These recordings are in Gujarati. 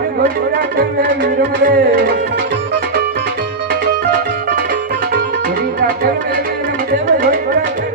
Thank you.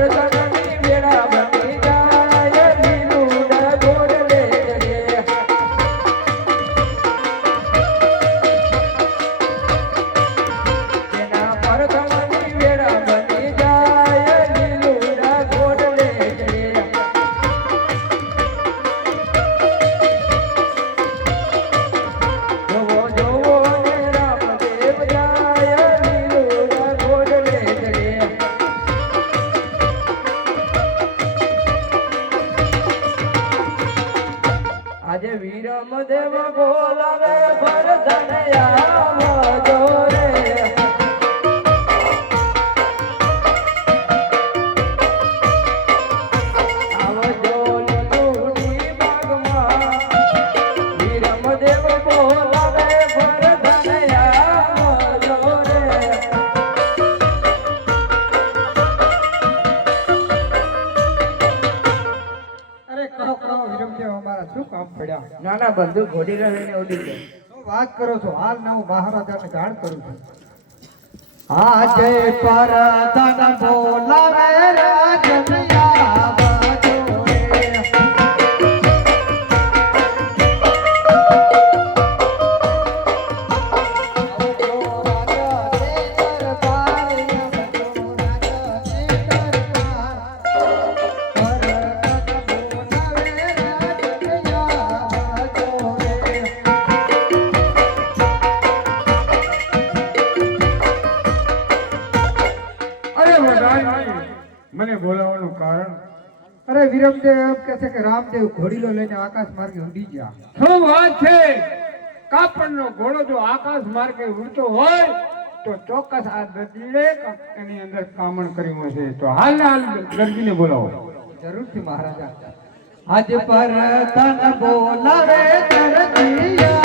Thank you. મારા બંધુ ઘોડી રહીને ઉડી ગયા. શું વાત કરો છો? હાલ ના હું મહારાજાને જાણ કરું છું. આજે પર ધન બોલાવે રાજની મને બોલાવવાનું કારણ? અરે વિરમદેવ કહે છે કે રામદેવ ઘોડીલો લઈને આકાશ માર્ગે ઉડી ગયા. શું વાત છે? કાપડનો ઘોડો જો આકાશ માર્ગે ઉડતો હોય, તો ચોક્કસ આ દર્દીને એની અંદર કામણ કર્યું હશે. તો હાલ હાલ દર્દીને બોલાવો. જરૂરથી મહારાજા. આજ પર તન બોલાવે દર્દીયા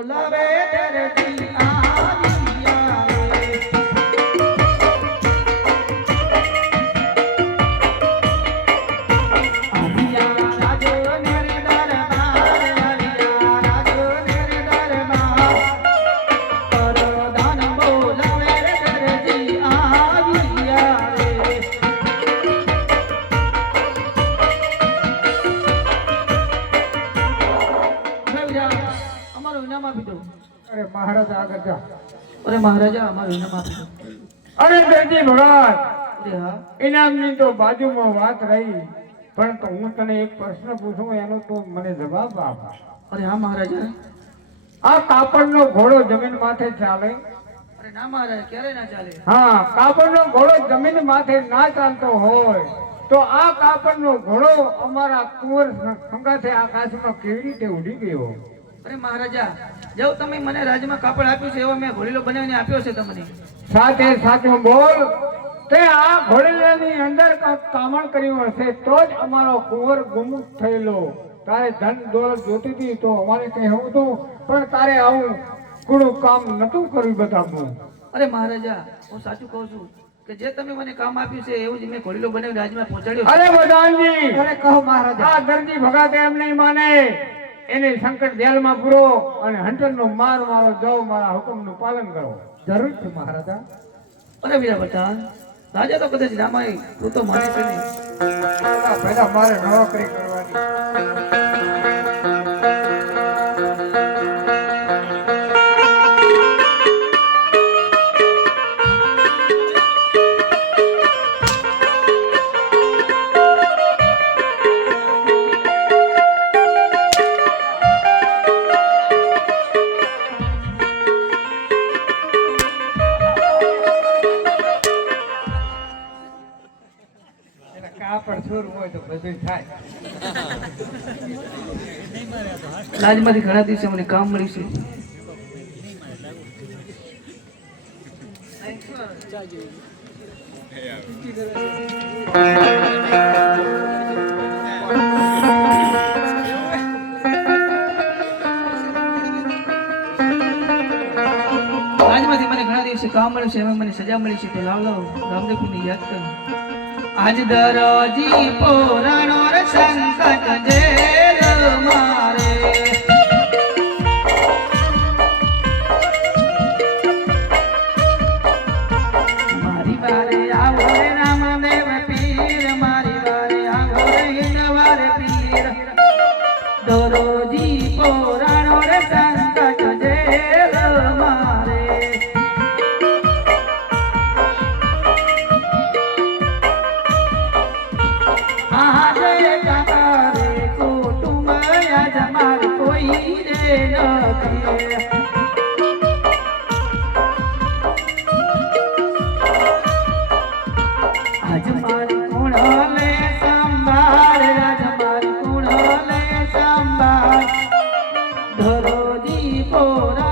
બોલાવે ધરતી આવી નામ આપી દો. અરે મહારાજા આગળ જા. અરે મહારાજા અમારું નામ આપી દો. અરે બેટી ભગત ઇનામની તો બાજુમાં વાત રહી પણ તો હું તને એક પ્રશ્ન પૂછું એનો તો મને જવાબ આપ. અરે હા મહારાજા. આ કાપડનો ઘોડો જમીન માથે ચાલે? અરે ના મહારાજ ક્યારે ના ચાલે? હા કાપડનો ઘોડો જમીન માથે ના ચાલતો હોય તો આ કાપડનો ઘોડો અમારા કુંવર સંગાથે આકાશમાં કેવી રીતે ઉડી ગયો? અરે મહારાજા જાઓ તમે મને રાજમાં કાપડ આપ્યું છે એવો મેં ઘોડીલો બનાવીને આપ્યો છે તમને. સાથે સાચું બોલ. તે આ ઘોડેલાની અંદર કામણ કર્યું હશે તો જ અમારો કુંવર ગુમ થયેલો. તારે ધન દોલત જોતી હતી તો અમારે કઈ હું હતું પણ તારે આવું કુડું કામ નતું કર્યું બતાવું અરે મહારાજા હું સાચું કહું છું કે જે તમે મને કામ આપ્યું છે એવું જ મેં ઘોડીલો બનાવીને રાજમાં પહોંચાડ્યો અરે બધાનજી! અરે કહો મહારાજા. આ દરજી ભગાતે એમ નહીં માને. એને સંકટ જેલમાં પૂરો અને હંટરનો માર મારો જાઓ મારા હુકમનું પાલન કરો. જરૂર છે મહારાજા. અરે બીજા બટા રાજા તો કદાચ રામાય તું તો છે નહીં. પહેલા મારે નોકરી કરવાની. થાય રાજમાંથી ઘણા દિવસે મને કામ મળ્યું છે. મને ઘણા દિવસે કામ મળ્યું છે, એમાં મને સજા મળી છે, તો લાવ લાવ રામદેવપુરની યાદ કર. આજ દરોજી પોરાણો સંકટ જેલ ધરોજી પોરાણો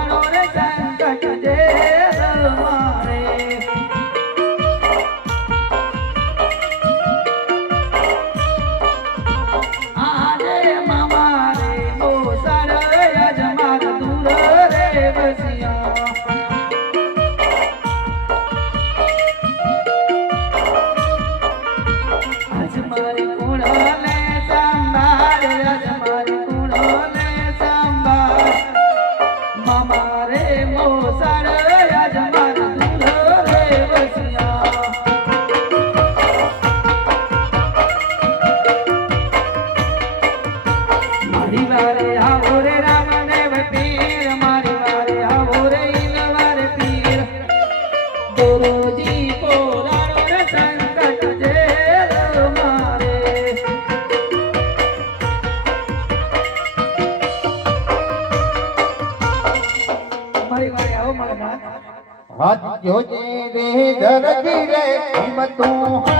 જોજે રે દરજી રે હિંમતું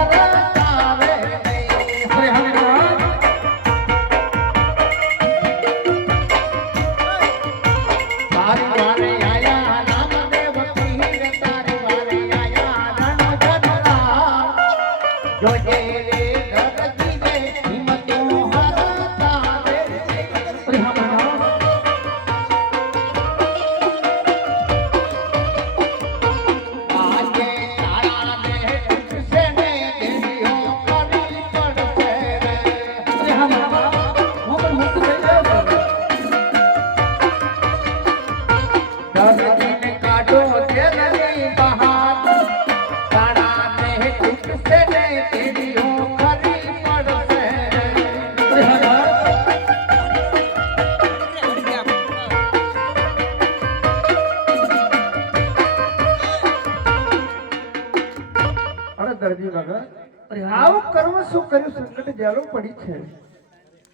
કર્યું સંકટ પડી છે.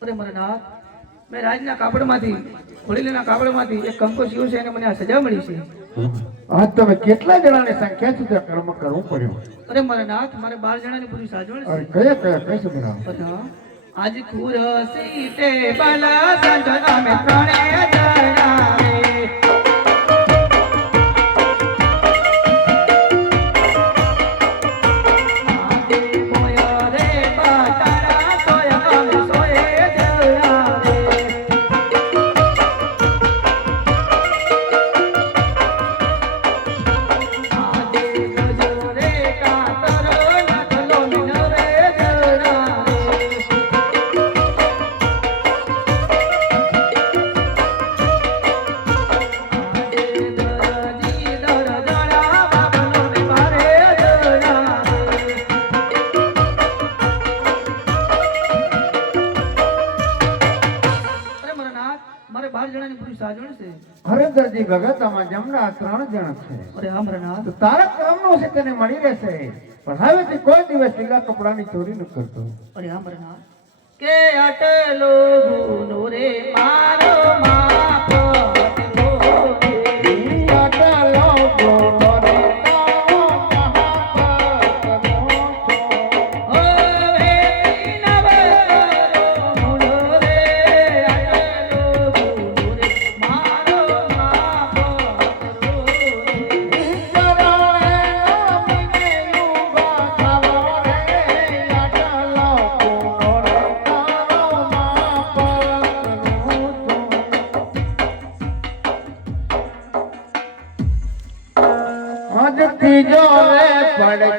અરે મારા નાથ મેં રાજના કાપડમાંથી હોળીના કાપડમાંથી એક કંકો સીવ્યો છે અને મને આ સજા મળી છે. આજ તમે કેટલા જણાને સંખ્યા છે કર્મ કરવું પડ્યું? અરે મારા નાથ મારે બાર જણાની પૂરી સાજવણ અરે કયા કયા કઈ સમજાવ બધા? આજ ખુરસી બલા સંજના મે ત્રણે જણા હરેન્દ્રજી ભગત આમાં જમના ત્રણ જણ છે. અરે હા મારા નાથ તારા કર્મનું છે તેને મળી રહેશે. પણ હવેથી કોઈ દિવસ લીલા કપડાની ચોરી ન કરતો. અરે હા કે અટલો ગુનો રે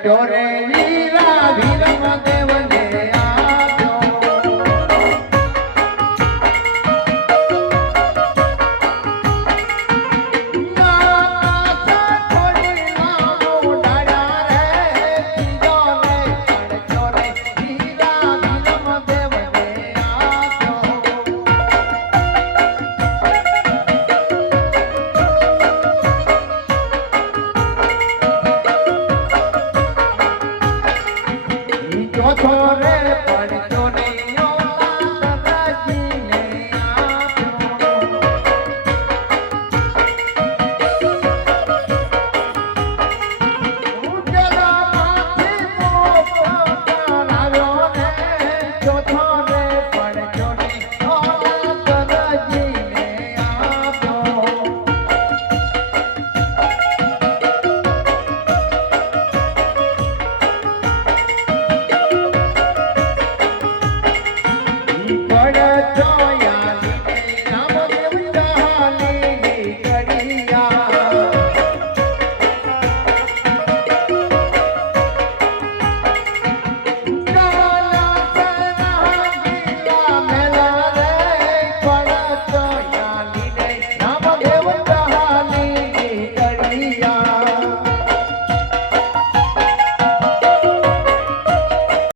Direttore